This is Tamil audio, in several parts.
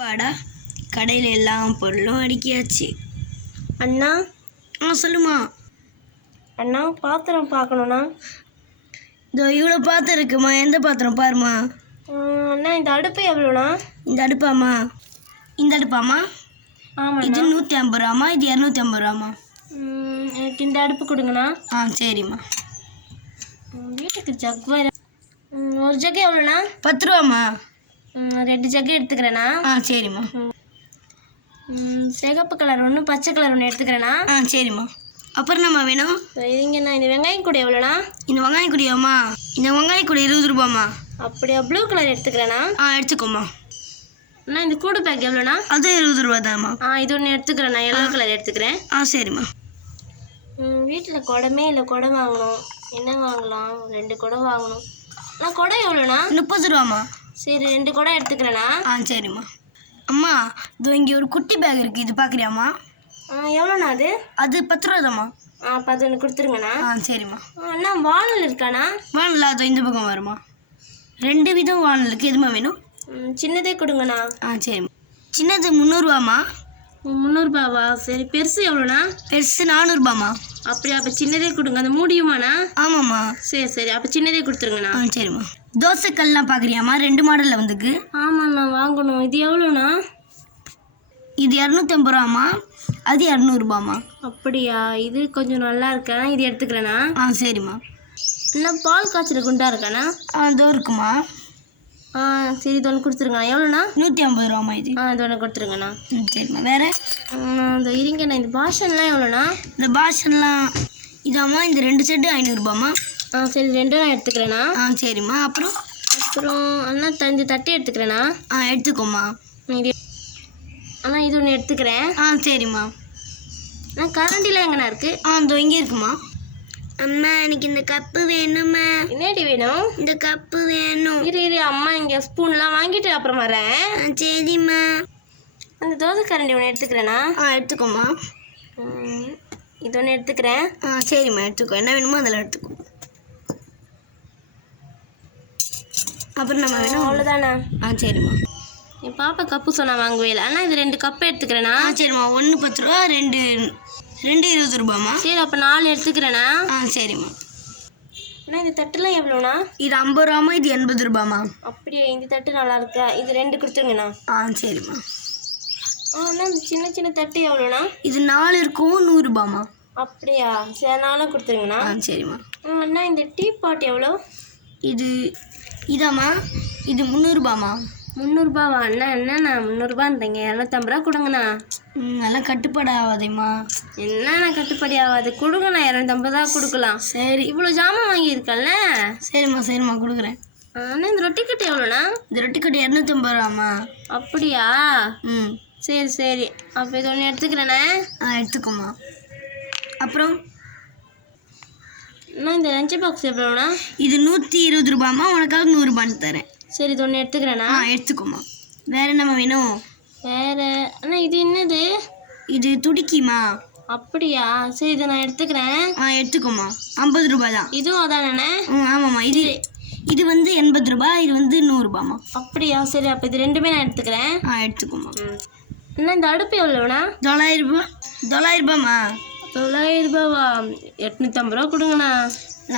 பாடா கடையில் எல்லா பொருளும் அடுக்கியாச்சு. அண்ணா. சொல்லுமா. அண்ணா பாத்திரம் பார்க்கணுண்ணா. இதோ இவ்வளோ பாத்திரம் இருக்குமா, எந்த பாத்திரம் பாருமா. அண்ணா இந்த அடுப்பு எவ்வளோண்ணா? இந்த அடுப்பாம்மா ஆமாம். இது 150 ரூபாம்மா, இது 250 ரூபாம்மா. எனக்கு இந்த அடுப்பு கொடுங்கண்ணா. சரிம்மா. வீட்டுக்கு ஜக் வேறு. ஒரு ஜக்கு எவ்வளோண்ணா? 10 ரூபாம்மா. 2 ஜக்கு எடுத்துக்கிறேண்ணா. சரிம்மா. சிகப்பு கலர் ஒன்று, பச்சை கலர் ஒன்று எடுத்துக்கிறேண்ணா. சரிம்மா. அப்புறம் நம்ம வேணும் இதுங்கண்ணா. இந்த வெங்காயம் கூட எவ்வளோண்ணா? இந்த வெங்காயம் கூடியாம்மா, இந்த வெங்காயம் கூட 20 ரூபாம்மா. அப்படியா? Blue colour எடுத்துக்கிறேண்ணா. எடுத்துக்கோம்மா. அண்ணா இந்த கூடு பேக் எவ்வளோண்ணா? அது 20 ரூபா தான்மா. இது ஒன்று எடுத்துக்கிறேண்ணா. எல்லோ கலர் எடுத்துக்கிறேன். சரிம்மா. வீட்டில் குடமே இல்லை, குடம் வாங்கணும். என்ன வாங்கலாம்? 2 குடம் வாங்கணும். அண்ணா குடம் எவ்வளோண்ணா? 30 ரூபாம்மா. சரி 2 குடம் எடுத்துக்கிறேண்ணா. சரிம்மா. அம்மா இதோ இங்கே ஒரு குட்டி பேக் இருக்குது, இது பார்க்குறியாம்மா? எவ்வளோண்ணா அது? அது 10 ரூபா தான்மா. 11 கொடுத்துருங்கண்ணா. சரிம்மா. அண்ணா வானல் இருக்காண்ணா? வானல் அது இந்த பக்கம் வருமா. 2 விதம் வானல் இருக்குது, எதுமா வேணும்? சின்னதே கொடுங்கண்ணா. சரிம்மா. சின்னது 300 ரூபாம்மா. 300 ரூபாவா? சரி பெருசு எவ்வளோண்ணா? பெருசு 400 ரூபாம்மா. அப்படியா? அப்போ சின்னதே கொடுங்க. அந்த மூடியுமாண்ணா? ஆமாம்மா. சரி அப்போ சின்னதே கொடுத்துருங்கண்ணா. சரிம்மா. தோசைக்கல்லாம் பார்க்குறியாம்மா? 2 மாடலில் வந்துக்கு. ஆமாண்ணா வாங்கணும். இது எவ்வளோண்ணா? இது 250 ரூபாம்மா, அது 200 ரூபாம்மா. அப்படியா? இது கொஞ்சம் நல்லா இருக்கேன், இது எடுத்துக்கிறேண்ணா. சரிம்மா. என்ன பால் காய்ச்சல் குண்டா இருக்காண்ணா? இதோ இருக்குமா. சரி இது ஒன்று கொடுத்துருங்கண்ணா. எவ்வளோண்ணா? 150 ரூபாம்மா இது. இது ஒன்று கொடுத்துருங்கண்ணா. சரிம்மா. வேறு இந்த இருங்கண்ணா. இந்த பாஷன்லாம் எவ்வளோண்ணா? இந்த பாஷன்லாம் இதாம்மா, இந்த 2 செட்டு 500 ரூபாம்மா. சரி 2 நான் எடுத்துக்கிறேண்ணா. சரிம்மா. அப்புறம் அண்ணா இந்த தட்டி எடுத்துக்கிறேண்ணா. எடுத்துக்கோம்மா. இது அண்ணா இது ஒன்று எடுத்துக்கிறேன். சரிம்மா. அண்ணா கரண்டிலாம் எங்கண்ணா இருக்குது? இதோ இங்கே இருக்குமா. அம்மா எனக்கு இந்த கப்பு வேணும்மா. என்னடி வேணும்? இந்த கப்பு வேணும். இரு அம்மா இங்கே ஸ்பூன்லாம் வாங்கிட்டு அப்புறம் வரேன். சரிம்மா. அந்த தோசை கரண்டி ஒன்று எடுத்துக்கிறேண்ணா. எடுத்துக்கோம்மா. இது ஒன்று எடுத்துக்கிறேன். சரிம்மா எடுத்துக்கோ. என்ன வேணுமோ அதெல்லாம் எடுத்துக்கோ. அப்புறம் நம்ம வேணும். அவ்வளோதாண்ணா. சரிம்மா. என் பாப்பா கப்பு சொன்னா வாங்குவே இல்லை. அண்ணா இது 2 கப்பு எடுத்துக்கிறேண்ணா. சரிம்மா. 1 10 ரூபா, 2 20 ரூபாம்மா. சரி அப்போ 4 எடுத்துக்கிறேண்ணா. சரிம்மா. அண்ணா இந்த தட்டுலாம் எவ்வளோண்ணா? இது 50 ரூபாம்மா, இது 80 ரூபாம்மா. அப்படியே? இந்த தட்டு நல்லா இருக்கா? இது 2 கொடுத்துருங்கண்ணா. சரிம்மா. அண்ணா இந்த சின்ன சின்ன தட்டு எவ்வளோண்ணா? இது 4 இருக்கும், 100 ரூபாம்மா. அப்படியா? சரி 4 கொடுத்துருங்கண்ணா. சரிம்மா. அண்ணா இந்த டீ பாட் எவ்வளோ? இதாம்மா, இது 300 ரூபாம்மா. 300 ரூபாவா? அண்ணா என்னண்ணா 300 ரூபான்றீங்க? 250 ரூபா கொடுங்கண்ணா. நல்லா கட்டுப்பாடு ஆகாதேம்மா. என்னண்ணா கட்டுப்படி ஆகாது? கொடுங்கண்ணா. 250 ரூபா கொடுக்கலாம். சரி. இவ்வளோ ஜாமான் வாங்கியிருக்கல. சரிம்மா கொடுக்குறேன். அண்ணா இந்த ரொட்டி கட்டு எவ்வளோண்ணா? இந்த ரொட்டி கட்டு 250 ரூபாம்மா. அப்படியா? சரி அப்போ இது ஒன்று எடுத்துக்கிறேண்ணே. எடுத்துக்கோம்மா. அப்புறம் அண்ணா இந்த லஞ்ச் பாக்ஸ் எவ்வளோண்ணா? இது 120 ரூபாம்மா. உனக்காக 100 ரூபான்னு தரேன். சரி இது ஒன்று எடுத்துக்கிறேண்ணா. எடுத்துக்கோம்மா. வேறு என்னம்மா வேணும்? வேறு அண்ணா இது என்னது? இது துடிக்கிம்மா. அப்படியா? சரி இதை நான் எடுத்துக்கிறேன். எடுத்துக்கோம்மா. 50 ரூபா தான். இதுவும் அதானண்ணே? ஆமாம்மா. இது வந்து 80 ரூபா, இது வந்து 100 ரூபாம்மா. அப்படியா? சரி அப்போ இது 2மே நான் எடுத்துக்கிறேன். எடுத்துக்கோம்மா. அண்ணா இந்த அடுப்பு எவ்வளோண்ணா? 900 ரூபா. 900 ரூபாம்மா. 900 ரூபாவா? 850 ரூபா கொடுங்கண்ணா.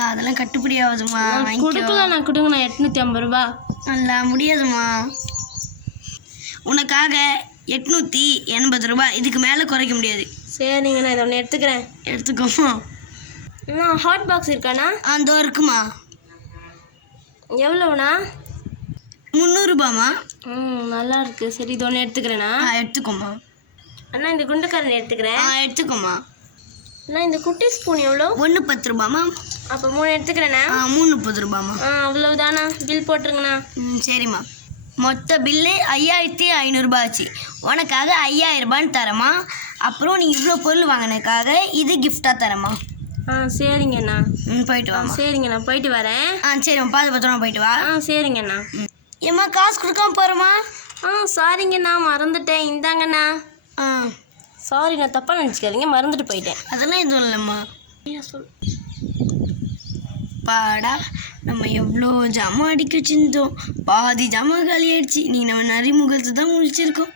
அதெல்லாம் கட்டுப்படி ஆகுதுமா. கொடுக்கலண்ணா. கொடுங்கண்ணா. 850 ரூபா. நல்லா முடியாதுமா. உனக்காக 880 ரூபா. இதுக்கு மேலே குறைக்க முடியாது. சரிங்கண்ணா. இதை ஒன்று எடுத்துக்கிறேன். எடுத்துக்கோமா. அண்ணா ஹாட் பாக்ஸ் இருக்காண்ணா? இதோ இருக்குமா. எவ்வளோண்ணா? 300 ரூபாம்மா. நல்லா இருக்கு. சரி இது ஒன்று எடுத்துக்கிறேண்ணா. எடுத்துக்கோமா. அண்ணா இந்த குண்டு கரண்டி எடுத்துக்கிறேன். எடுத்துக்கோமா. அண்ணா இந்த குட்டி ஸ்பூன் எவ்வளோ? 1 10 ரூபாம்மா. அப்போ 3 எடுத்துக்கிறேண்ணா. 3 30 ரூபாம்மா. அவ்வளோதாண்ணா. பில் போட்டுருங்கண்ணா. சரிம்மா. மொத்த பில்லு 5500 ரூபா ஆச்சு. உனக்காக 5000 ரூபான்னு தரமா. அப்புறம் நீ இவ்வளோ பொருள் வாங்கினதுக்காக இது கிஃப்டாக தரமா. சரிங்கண்ணா. போயிட்டு வாமா. சரிங்கண்ணா போயிட்டு வரேன். சரிம்மா. பத்திரமா போயிட்டு வா. சரிங்கண்ணா. ஏம்மா காசு கொடுக்காம போகிறோமா? சாரிங்கண்ணா மறந்துட்டேன். இந்தாங்கண்ணா. சாரி நான் தப்பாக நினச்சிக்காதீங்க, மறந்துட்டு போயிட்டேன். அதெல்லாம் எதுவும் இல்லைம்மா. சொல் பாடா நம்ம எவ்வளோ ஜாமான் அடிக்க வச்சுருந்தோம், பாதி ஜாமான் காலி ஆயிடுச்சு. நீ நம்ம நரிமுகத்தை தான் முழிச்சிருக்கோம்.